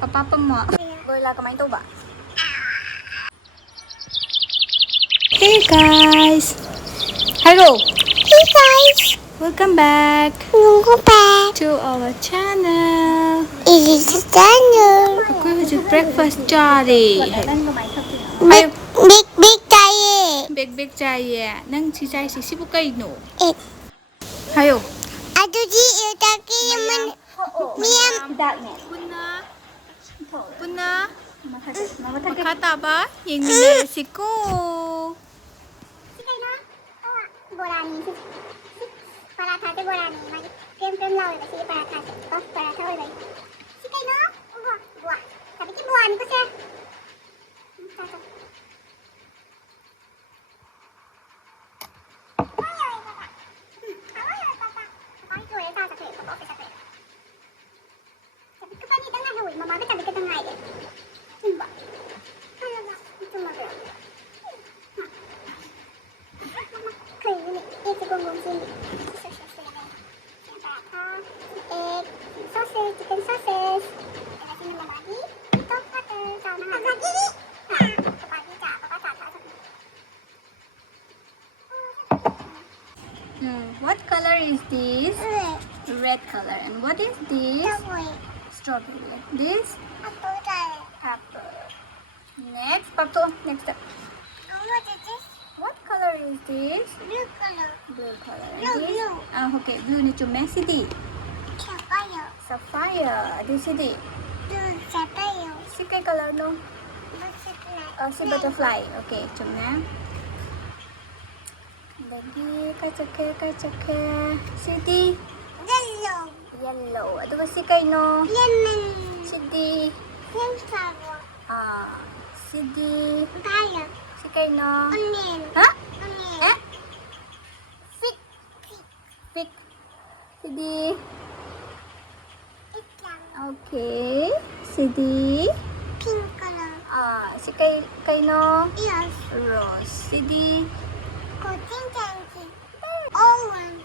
Papa mo. Wala ka main ba? Hey guys. Hello. Hey guys, Welcome back welcome back. to our channel. It is the channel. Ako yung breakfast jolly. Big, big, big diet. Big jaya. Nang si Jai si sibu kay no. It. Hayo. Aduh di itaki yaman. Miam. Puna. Makata ba? Yung nilalasik ko. बोरानी paratha ते बोरानी मागे प्रेम लावलं तशी पराठा बस पराठा होईल शिकाय ना बुवा बुवा tapi की बुवानी कसे mama ka tabi ka tengah deh. Coba. Itu mah. Itu gonggong sini. Egg, sausage, chicken sausage. Kita sini lagi. Touthoka, sama lagi nih. What color is this? Red color. And what is this? Strawberry. This? Apple. Next, Papto. Next step. What color is this? Blue color. Blue color. Blue. Okay. Blue ni cuma Sidi. Sapphire. This Sidi. Si kay color no? Si butterfly. Okay. Cuma. Lagi kacake. Sidi. Yellow. Aduh ba si kay no? Lemon. Sidi. Sunflower. Sidi. Papaya. Si kay no? Onion. Ha? Onion. Eh? Fig. Pick. Sidi. Okay. Sidi. Pink color. Si kay no? Yes. Rose. Sidi. Cotton candy. Orange.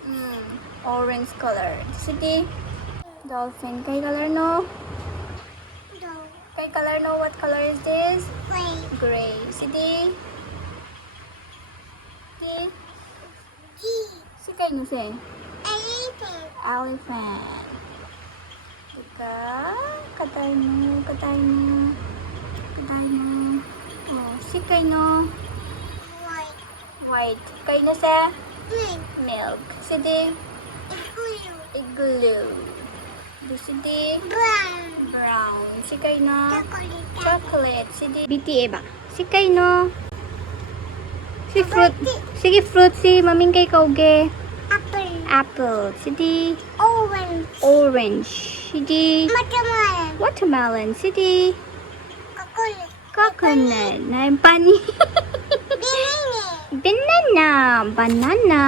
Orange color. Sidi. Dolphin. Kay color no? Dog. Kay color no? What color is this? Gray. Gray. Sidi. Sidi. G. Si kay no say? Elephant. Elephant. Katay mo. Si kay no? White. White. Kay no sa? Milk. Milk. Sidi. Blue. Igloo. Sidi. Brown. Si kay no? Chocolate. Chocolate. Sidi. BTA ba? Si kay no? Si fruit. Sige fruit si maming kay kauge. Apple. Apple. Sidi. Orange. Orange. Sidi. Watermelon. Watermelon. Sidi. Coconut. Coconut. Na pani. Banana.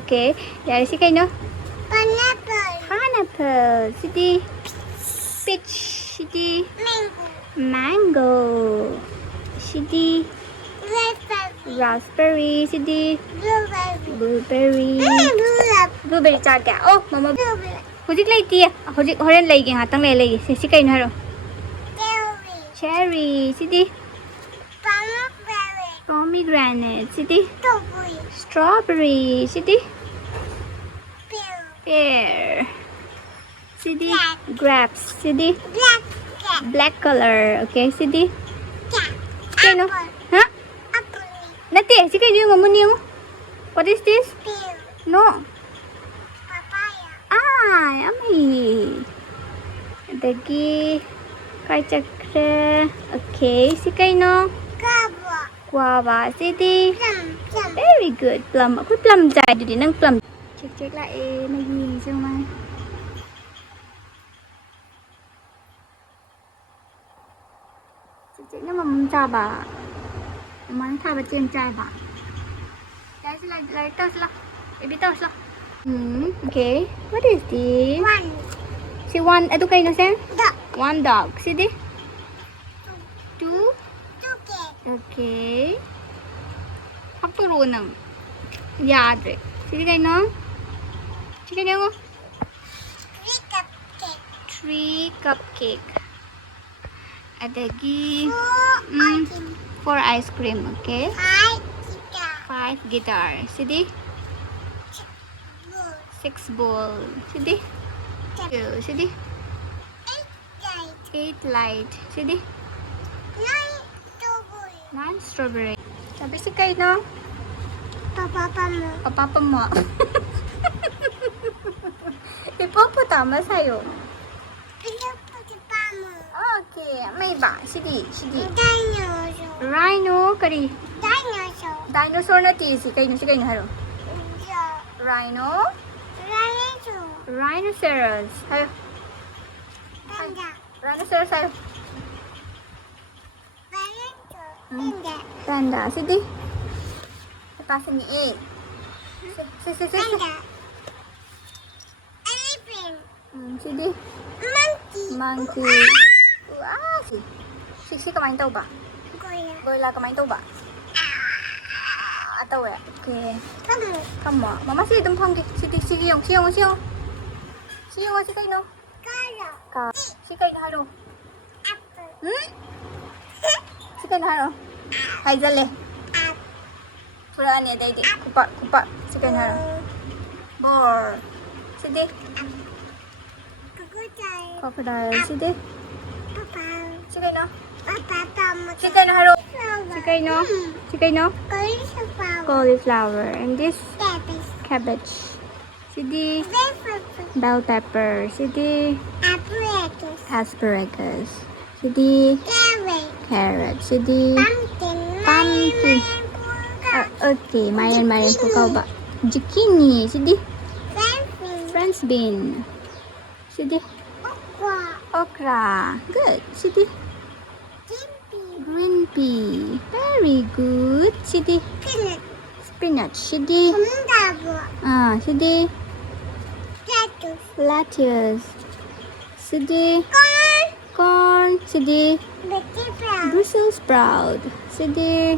Okay. Dari si kay no? Pineapple. Sidi. Peach. Sidi. Mango. Sidi. Raspberry. Sidi. Blueberry. Blueberry cha kya? Oh, mama. Hujik lai ti. Hujik horen lai gi hatang lai si kay no haro. Cherry. Sidi. Pomegranate. Sidi. Strawberry. Sidi. Pear. Sidi. Grapes. Sidi. Black color. Okay, Sidi. Okay, no? Huh? Nati, sige yung ngamun yung. What is this? No. Yummy. Dagi. Kacakre. Okay, sige no? Guava. Sidi. Very good. Plum. Aku plum jai di nang plum. Cek lah lagi semua. Cek ni mama cha ba. Mama tha ba chen chai ba. Dai se lai tos la. Ebi tos la. Okay. What is this? Si one. Ito kay na sen? One dog. Sidi. Two. Okay. Pagturo ng yadre. Sige kayo no? Sige kayo mo? 3 cupcake. Adagi Four 4 item. ice cream, okay? Five guitar. 5 guitar. Sidi? Four. 6 bowl. Sidi? 2. Sidi? Eight 8 light. light. Sidi? Nine double. 9 strawberry. Sabi si Kay, no? Papa mo. Papa mo. Ipapatama sa'yo. Papa mo. Okay. May ba? Sidi? Sidi? Dinosaur. Rhino. Kari? Dinosaur. Dinosaur na ti. Si Kay no haro. Yeah. Rhino. Dinosaur. Rhinoceros. Hayo. Panda. Rhinoceros hayo. Dinosaur. Hmm. Panda. Panda. Sidi? Pasa ni A. Si. Panda. Elephant. Sidi? Monkey. Monkey. Si kamain tau ba? Gorilla. Gorilla kamain tau ba? Atau ya? Okay. Kamu. Kamu. Mama si dum panggi. Si yung. Si kay no. Carrot. Ka. Si kay na haro. Apple. Si kay na haro. Hai jale. Apple. Pura ni dai di. Kupa. Si kay na haro. Boar. Sidi. Crocodile. Crocodile. Sidi. Papa. Si kay no. Papa mo. Si kay na haro. Flower. Si kay no. Si kay no. Cauliflower. Cauliflower. And this Cabbage. cabbage. Sidi. Pepper. Bell pepper. Sidi. Apparatus. Asparagus. Sidi. Carrot. Carrot. Sidi. Pumpkin. Okay. Mayan po ka ba? Zucchini. Sidi. French bean. Sidi. Okra. Good. Sidi. Green pea. Very good. Sidi. Spinach. Sidi. Sidi. Lettuce. Sidi. Corn. Sidi. Brussels sprout. Sidi.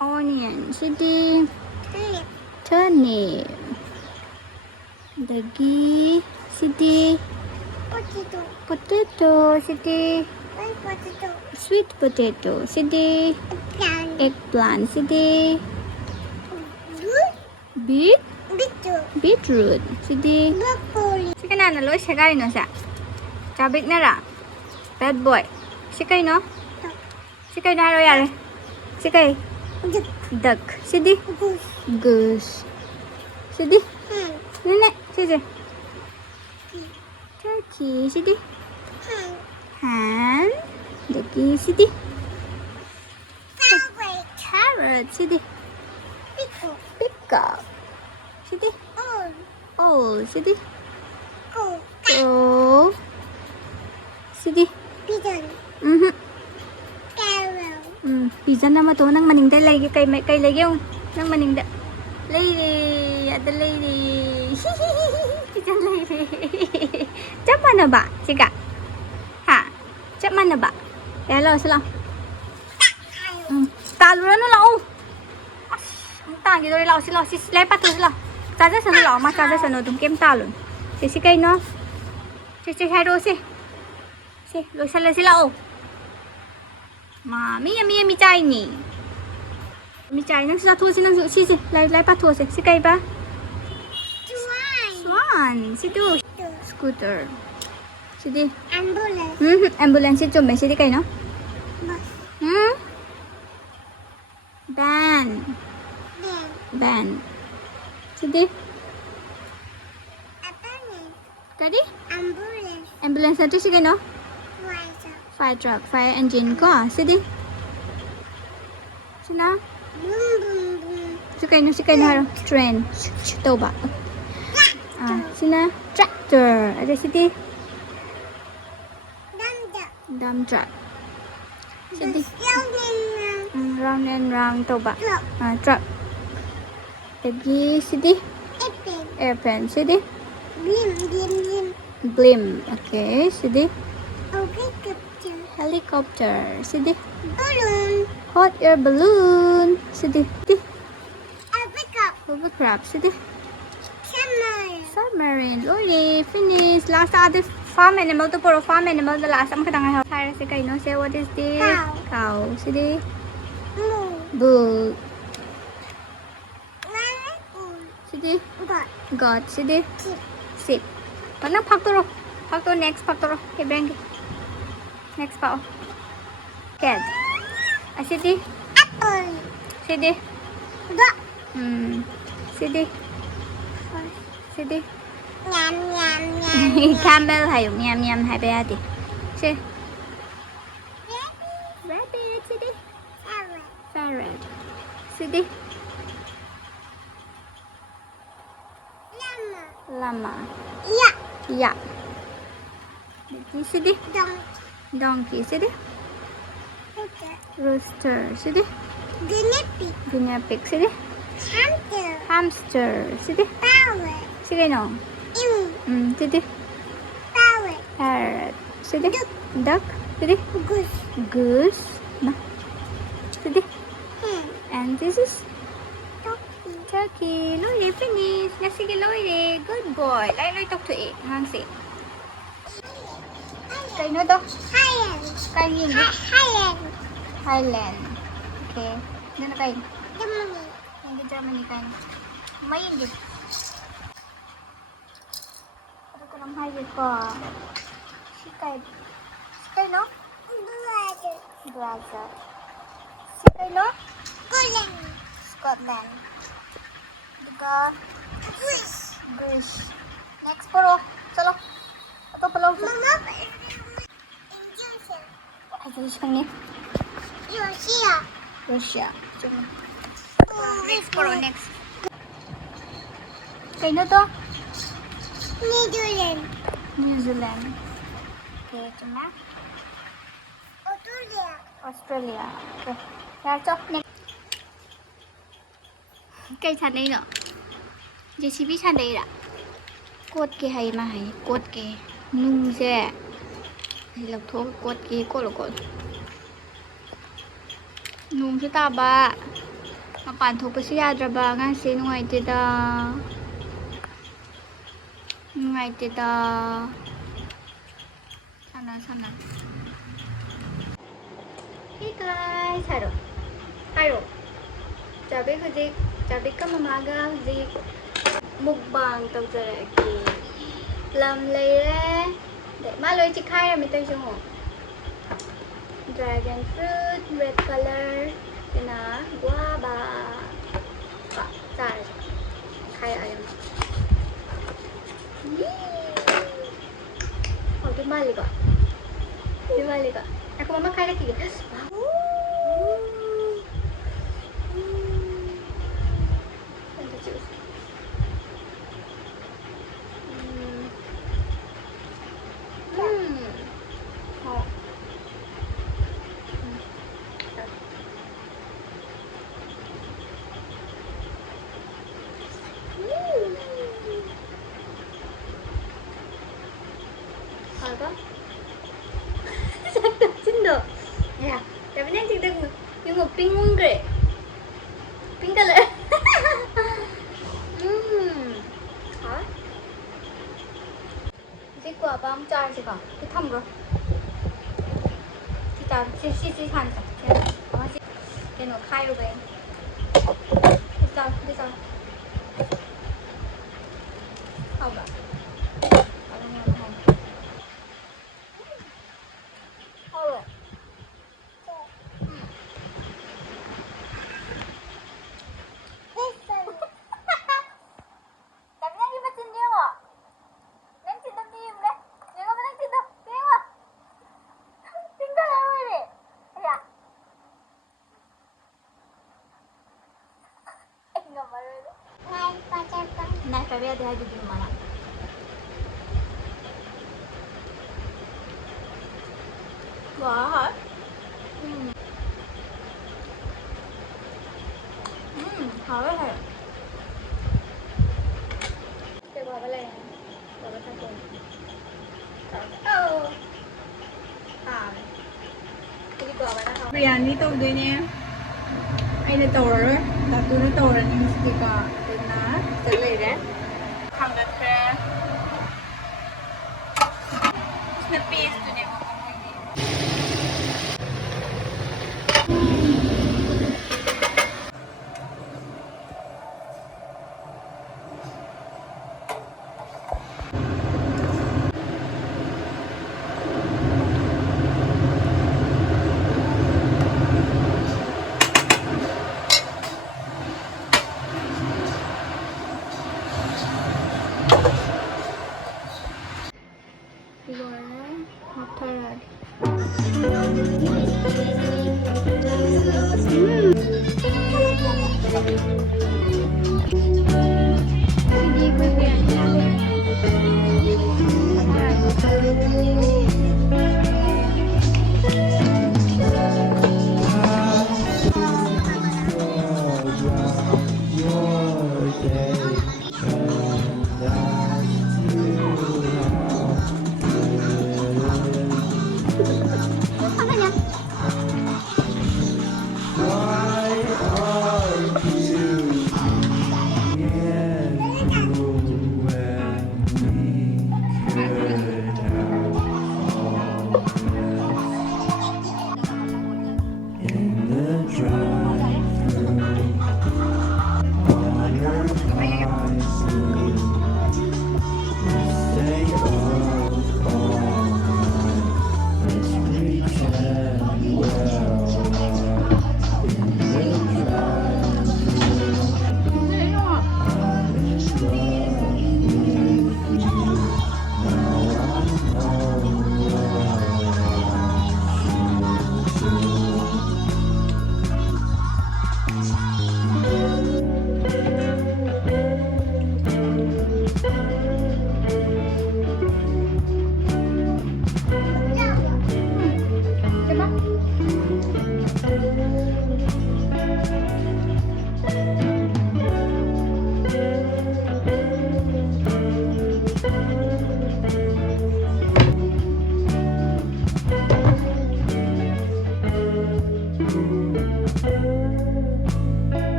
Onion. Sidi. Turnip. Dagi. Sidi. Potato. Sidi. Sweet potato. Sidi. Eggplant. Sidi. Beetroot. Sidi. Si na lo siya gari no siya. Charvik na ra. Bad boy. Si kay no? Si kay na haro yare. Si kay. Duck. Sidi. Goose. Sidi. Nene. Sidi. Turkey. Sidi. Hen. Dagi. Sidi. Carrot. Sidi. Pickle. Sidi. Oh. Sidi. Oh. Sidi. Pizza nama to nang maningda lagi kay lagi yung nang maningda. Lady, ada lady. Pizza lady. Cak mana ba? Sika. Ha? Cak mana ba? Hello, salam. Talo na lang oh. Ang tangi do sila sis lepat to sila. Saja sano lao ma saja sano dum kem talon. Si kay no. Si hero si. Si lo sila oh. Mami mi chai ni. Mi chai nang sila to si nang si lai pa to si kay ba? Swan. Si tu. Scooter. Si di. Ambulance. Ambulance si chum si di kay no. Bus. Van. Sidi. Tadi? Ambulance na to sige no? Fire truck. Fire engine ko. Sidi. Sina? Sikay na haro. Train. Tau ba? Sina? Tractor. Ada sidi. Dump truck. Sidi. Round and round tau ba? Truck. Lagi sidi. Airplane. Sidi. Blimp. Okay. Sidi. Helicopter. Sidi. Balloon. Hot air balloon. Sidi. Hovercraft. Sidi. Submarine. Lori, finish. Last other farm animal to puro farm animal. The last I'm gonna have. Hire si kayo. Say what is this? Cow. Cow. Sige. Moo. Bull. Moo. Sige. Got. God. Sige. Sheep. Sip. Pag na pagturo. Pagturo next. Pagturo. Okay, Bengi. Next pa. Oh. Cat. Ah, sige. Apple. Sige. Dog. Sige. Sige. Nham nham nham. Camel hay nham nham hay bé đi. Sige. Rabbit. Sige. Parrot. Parrot. Sige. Llama. Llama. Yeah. Yeah. Sige. Donkey. Donkey. Sige. Rooster. Rooster. Sige. Guinea pig. Guinea pig. Sige. Hamster. Hamster. Sige. Parrot. Sige no. Emu. Sige. Parrot. Parrot. Sige. Duck. Duck. Sige. Goose. Goose. No. Sige. Hen. And this is Turkey. turkey. Lori, finish. Na sige, Lori. Good boy. Lori, talk to it. Hang si. Kayo no to? Highland. Kayo hindi. Highland. Highland. Okay. Ano na kayo? Germany. Hindi Germany kayo. May hindi. Ano ko ng highway ko? Sikay. Sikay no? Brother. Brazil. Sikay no? Scotland. Scotland. Diga. Greece. Greece. Next puro. Salo. Ito pala. Mama. Indonesia. Ay, Diyos kang ni. Russia. Russia. Next Puro next. Kayo no to? Netherlands. New Zealand. Okay, ito na. Australia. Australia. Okay. Kaya ito. Next. Cây chăn đây nữa. JCB chăn đây đã. Cốt kia hay mà hay. Cốt kia. Nung xe. Thì lọc thô cốt kia. Cốt là cốt. Nung chứ ta ba. Mà bản thô bà siya dra ba. Nga si nung ay tida. Nung ay tida. Sana sana. Hey guys. Hello. Hello. Sabi hujik. Sabi ka mamaga hujik. Mukbang tao ki. Làm lấy đấy. Để má lôi chị khai ra mình tay chung. Dragon fruit, red color. Cái nào? Guava. Ba, sai. Khai ai em. Oh, di balik kok. Di balik kok. Aku mama khai lagi. Apa? Sakit cinta. Ya, tapi nanti kita yung pink one gray. Pink color. Hả? Cái quả bám chai gì cả? Cái thầm rồi. Chị chào, chị hành chả. Cái nó khai rồi vậy. Đi sao? Không ạ. Này phải bây giờ di mana? Wah, hả? Hả vậy hả? Cái bò cái này, bò cái thằng con. Oh, cái bò cái thằng. Briyani tawdone aina tawrar tatuna tawrani mistika na salire Thằng đặt the paste today. Digoreng makanan. Hindi ko Bye.